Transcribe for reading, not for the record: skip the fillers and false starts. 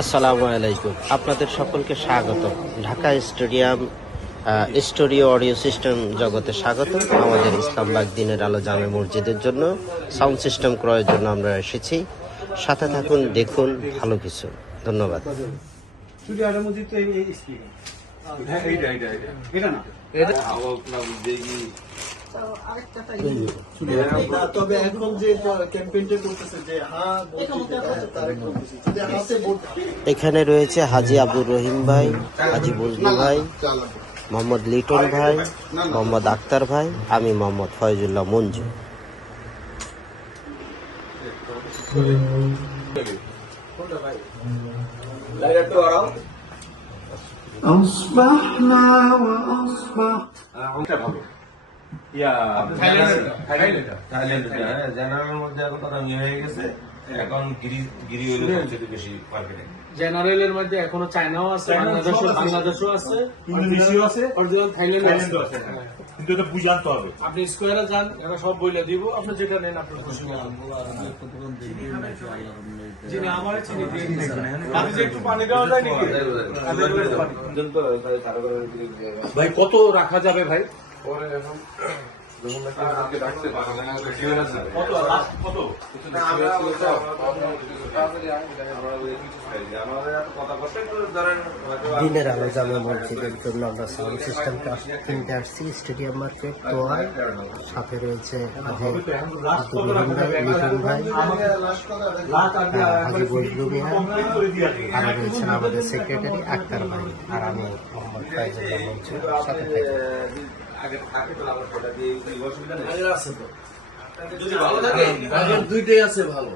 আসসালামু আলাইকুম, আপনাদের সকলকে স্বাগত। Dhaka stadium studio audio system জগতে স্বাগত। আমাদের ইসলামবাগ দিনের আলো জামে মসজিদের জন্য সাউন্ড সিস্টেম ক্রয়ের জন্য আমরা এসেছি। সাথে থাকুন, দেখুন ভালো কিছু। ধন্যবাদ। তবে এখন যে ক্যাম্পেইনটা করতেছে যে এখানে রয়েছে হাজি আব্দুর রহিম ভাই, হাজি বজলু ভাই, মোহাম্মদ লিটন ভাই, মোহাম্মদ আক্তার ভাই, আমি মোহাম্মদ ফয়জুল্লাহ মঞ্জু। জেনারেলের মধ্যে এখন তারা হয়ে গেছে, এখন গিরি হইল সবচেয়ে বেশি মার্কেটে। জেনারেলের মধ্যে এখনো চায়নাও আছে, বাংলাদেশও আছে, ইন্দোনেশিয়াও আছে, অরিজিনাল থাইল্যান্ডও আছে। কিন্তু এটা বুঝাতে হবে। আপনি স্কোয়ারে যান, এরা সব বইলে দিব, আপনি যেটা নেন আপনার খুশি হবেন। চিনি আমার চিনি দিয়ে আপনি যে একটু পানি দেওয়া যায় নাকি? ভাই কত রাখা যাবে ভাই? দিনের আলো জামে মসজিদের জন্য আমরা সাউন্ড সিস্টেম কিনতে আসছি স্টেডিয়াম মার্কেট তোয়ায়। সাথে রয়েছে লিটন ভাই, হাজি বজলু মিয়া, আর রয়েছেন আমাদের সেক্রেটারি আক্তার ভাই, আর আমি মোহাম্মদ ফয়জুল্লাহ মঞ্জু। সাথে দুইটাই আছে ভালো।